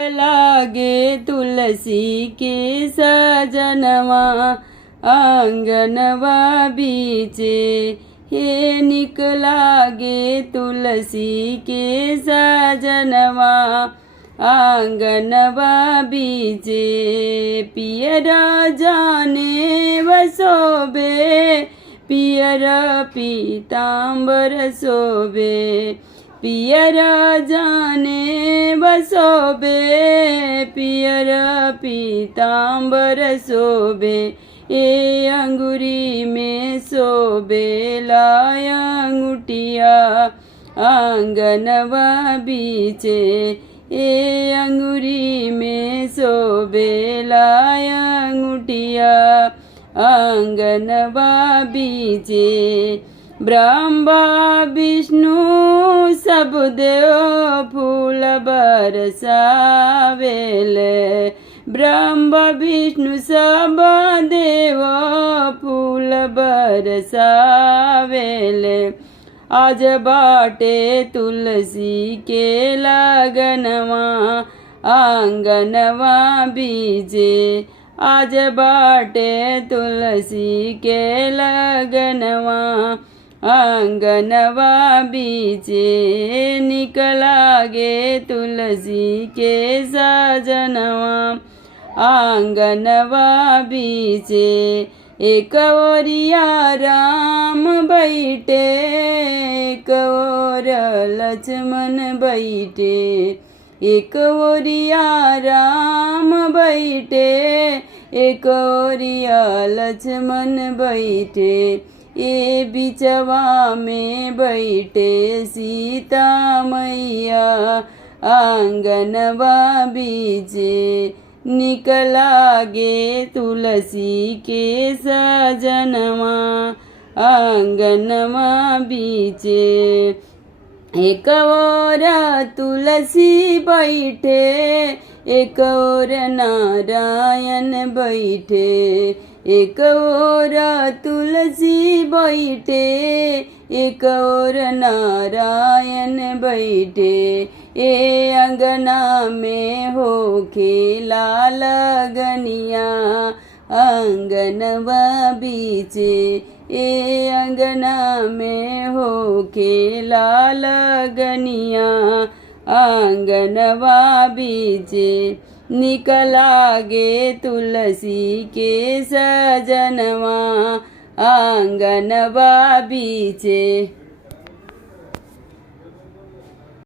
लागे तुलसी के सजनवा आंगनवा बीचे। हे निक लागे तुलसी के सजनवा आंगनवा बीचे। पियर जाने वसोबे पियर पीतांबर शोभे। पियर जाने बसोबे पियर पीतांबर शोभे। ए अंगुरी में शोभे लाय अंगुठिया आंगनवा बीचे। ए अंगुरी में शोभे लाय अंगुठिया आंगनवा बीचे। ब्रह्मा विष्णु सब देव फूल बरसावेले। ब्रह्मा विष्णु सब देव फूल बरसावेले। आज बाटे तुलसी के लगनवा आंगनवा बीजे। आज बाटे तुलसी के लगनवा आंगनवा बीचे। निक लागे तुलसी के सजनवा आंगनवा बीचे। एक ओरिया राम बैठे एक ओर लक्ष्मण बैठे। एक ओरिया राम बैठे एक ओरिया लक्ष्मण बैठे। ए बिचवा में बैठे सीता मैया आंगनवा बीचे। निक लागे तुलसी के सजनवा आंगनवा बीचे। एक ओर तुलसी बैठे एक ओर नारायण बैठे। एक ओर तुलसी बैठे एक ओर नारायण बैठे। ए अंगना में हो खेला लगनिया आंगनवा बीचे। ए अंगना में हो खेला लगनिया आंगनवा बीचे। निक लागे तुलसी के सजनवा आंगनवा बीचे।